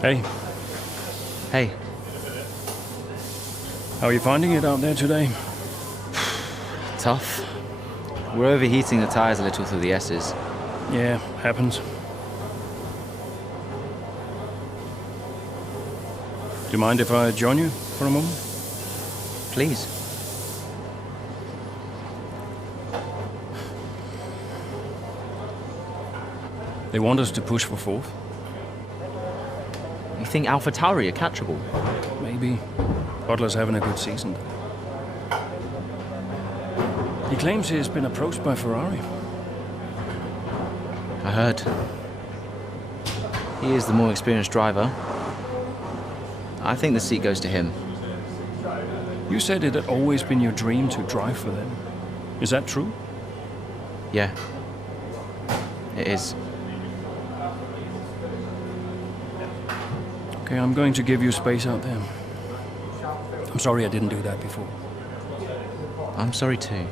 Hey, Hey, how are you finding it out there today? tough. We're overheating the tires a little through the S's. Yeah, happens. Do you mind if I join you for a moment? Please. They want us to push for fourth. You think AlphaTauri are catchable? Maybe. Butler's having a good season. He claims he's been approached by Ferrari. I heard. He is the more experienced driver. I think the seat goes to him. You said it had always been your dream to drive for them. Is that true? Yeah. It is. Okay, I'm going to give you space out there. I'm sorry I didn't do that before. I'm sorry too.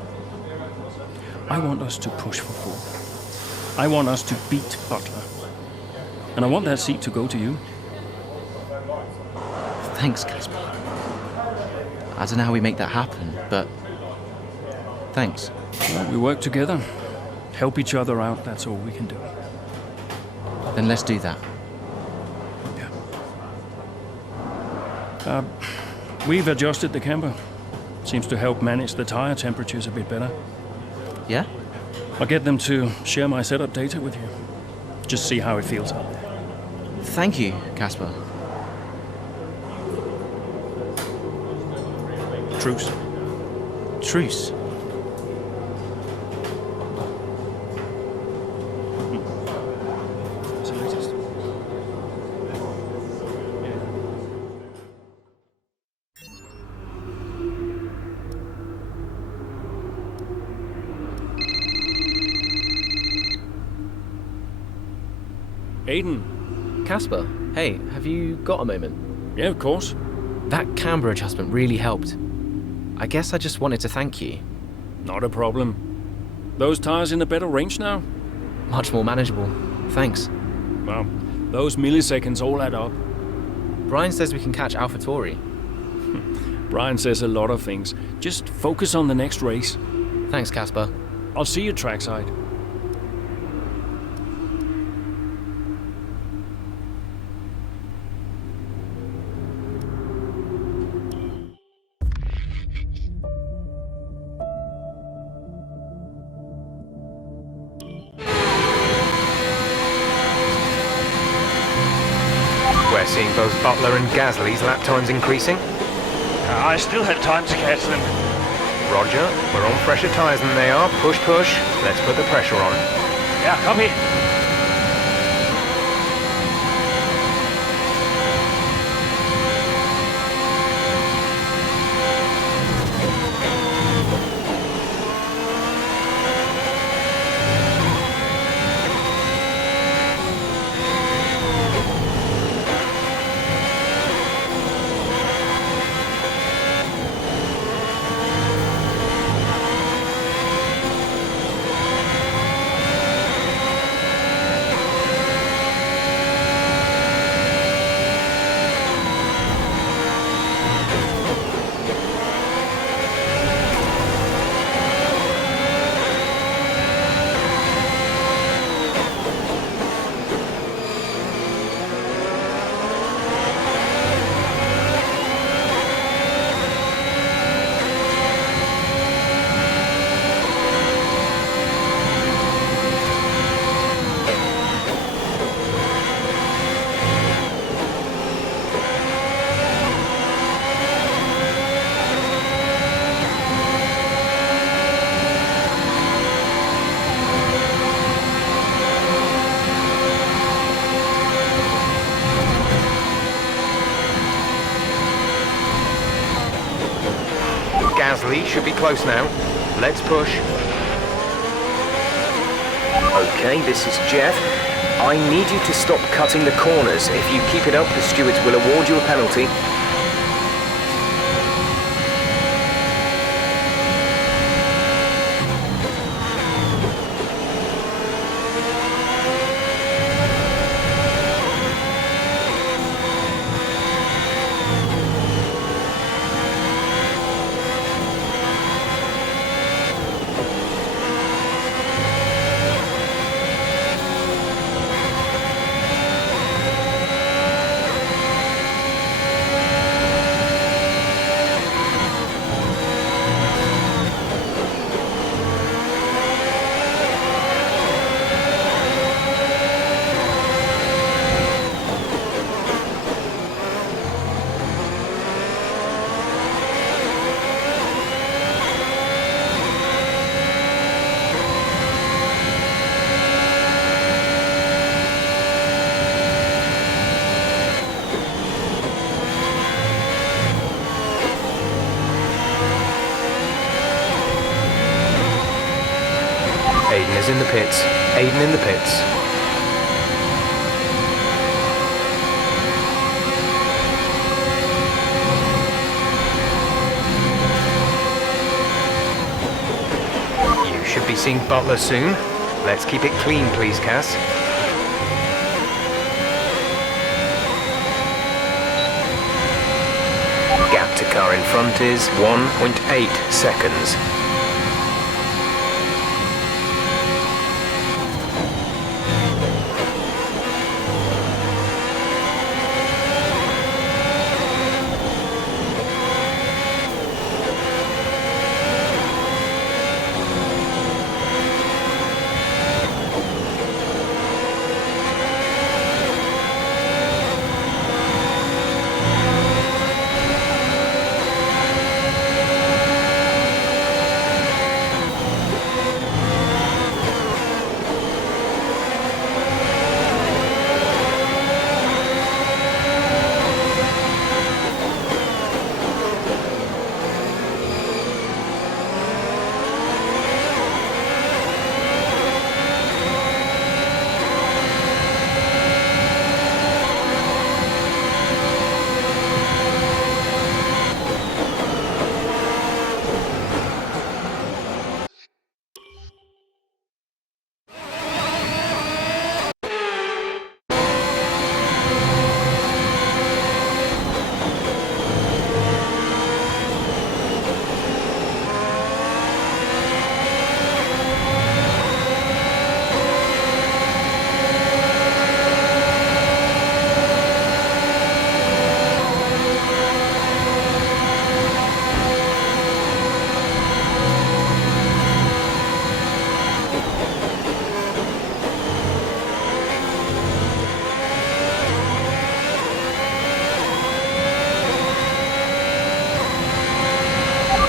I want us to push for fourth. I want us to beat Butler. And I want that seat to go to you. Thanks, Casper. I don't know how we make that happen, but thanks. Well, we work together. Help each other out, that's all we can do. Then let's do that. We've adjusted the camber. Seems to help manage the tire temperatures a bit better. Yeah? I'll get them to share my setup data with you. Just see how it feels out there. Thank you, Casper. Truce. Truce. Aiden. Casper, hey, have you got a moment? Yeah, of course. That camber adjustment really helped. I guess I just wanted to thank you. Not a problem. Those tires in a better range now? Much more manageable. Thanks. Well, those milliseconds all add up. Brian says we can catch AlphaTauri. Brian says a lot of things. Just focus on the next race. Thanks, Casper. I'll see you trackside. We're seeing both Butler and Gasly's lap times increasing. I still had time to catch them. Roger, we're on fresher tyres than they are. Push, push. Let's put the pressure on. Yeah, copy. Gasly should be close now. Let's push. Okay, this is Jeff. I need you to stop cutting the corners. If you keep it up, the stewards will award you a penalty. Guys in the pits. Aiden in the pits. You should be seeing Butler soon. Let's keep it clean, please, Cass. Gap to car in front is 1.8 seconds.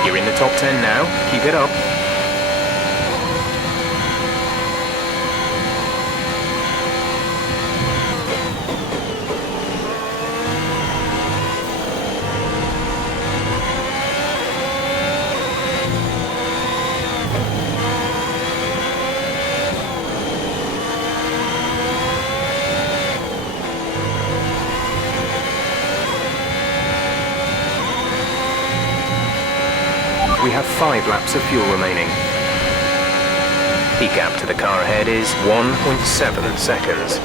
You're in the top 10 now. Keep it up. We have 5 laps of fuel remaining. The gap to the car ahead is 1.7 seconds.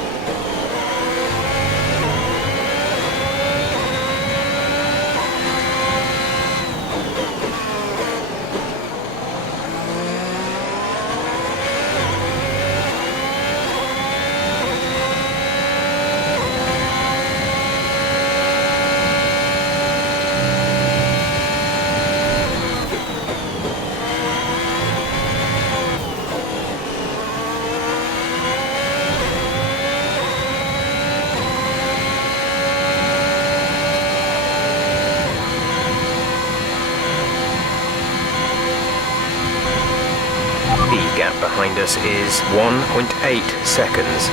The gap behind us is 1.8 seconds.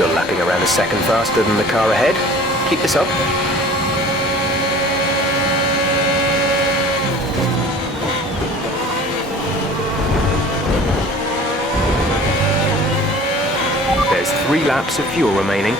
You're lapping around a second faster than the car ahead. Keep this up. There's 3 laps of fuel remaining.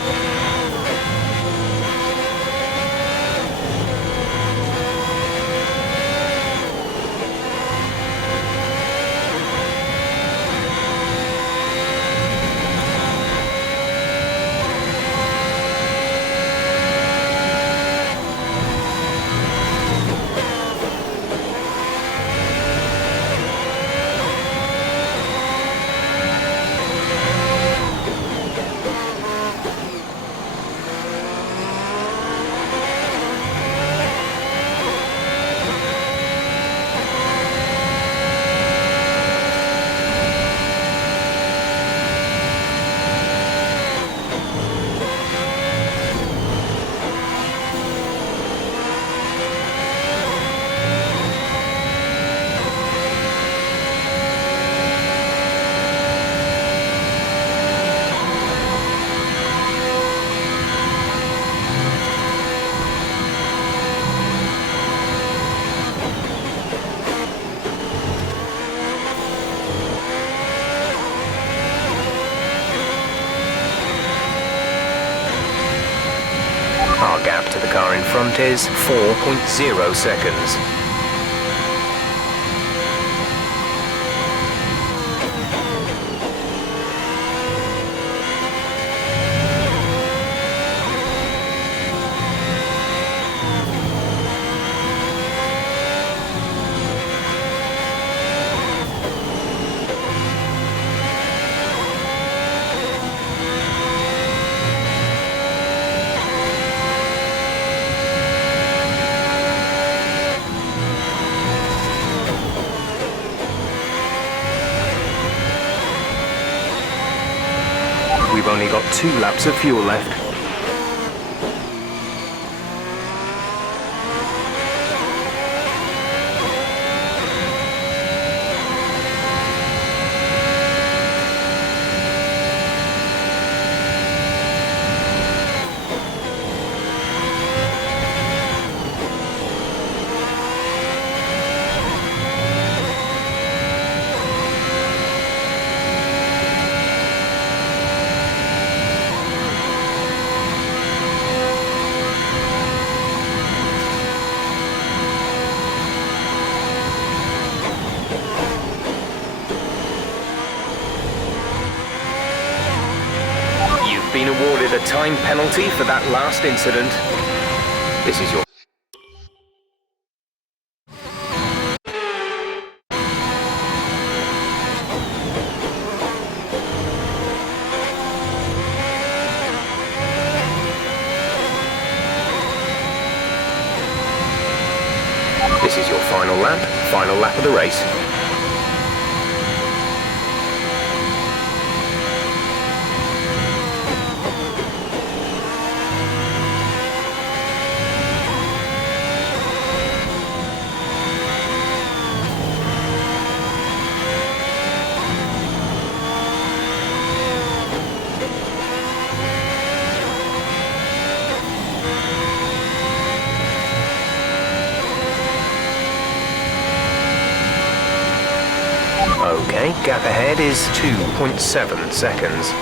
Our gap to the car in front is 4.0 seconds. We've only got 2 laps of fuel left. Been awarded a time penalty for that last incident. This is your... This is your final lap of the race. Okay, gap ahead is 2.7 seconds.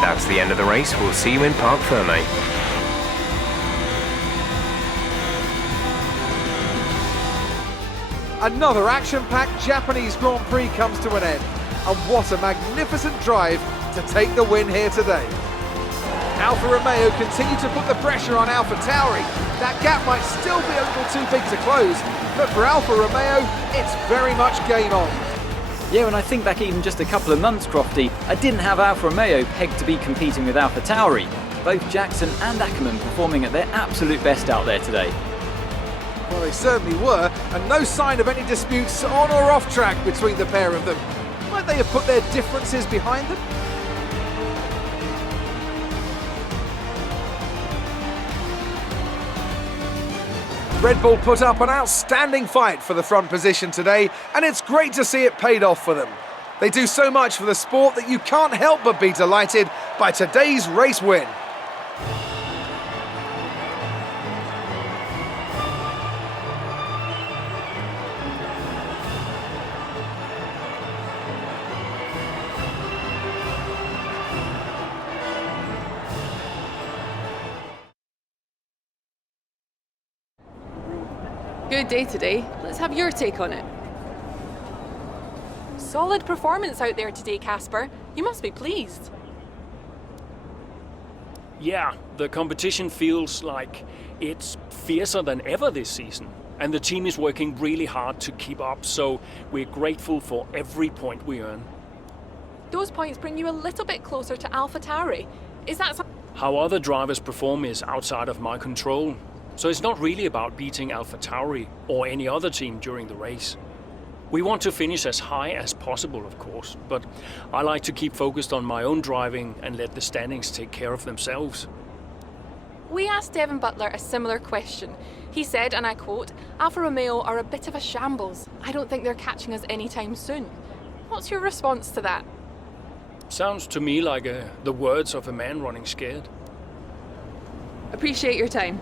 That's the end of the race. We'll see you in Parc Fermé. Another action-packed Japanese Grand Prix comes to an end. And what a magnificent drive to take the win here today. Alfa Romeo continue to put the pressure on AlphaTauri. That gap might still be a little too big to close, but for Alfa Romeo, it's very much game on. Yeah, when I think back even just a couple of months, Crofty, I didn't have Alfa Romeo pegged to be competing with AlphaTauri. Both Jackson and Ackerman performing at their absolute best out there today. Well, they certainly were, and no sign of any disputes on or off track between the pair of them. Might they have put their differences behind them? Red Bull put up an outstanding fight for the front position today, and it's great to see it paid off for them. They do so much for the sport that you can't help but be delighted by today's race win. Good day today. Let's have your take on it. Solid performance out there today, Casper. You must be pleased. Yeah, the competition feels like it's fiercer than ever this season. And the team is working really hard to keep up, so we're grateful for every point we earn. Those points bring you a little bit closer to AlphaTauri. Is that something? How other drivers perform is outside of my control. So it's not really about beating AlphaTauri or any other team during the race. We want to finish as high as possible, of course, but I like to keep focused on my own driving and let the standings take care of themselves. We asked Devin Butler a similar question. He said, and I quote, "Alfa Romeo are a bit of a shambles. I don't think they're catching us anytime soon." What's your response to that? Sounds to me like the words of a man running scared. Appreciate your time.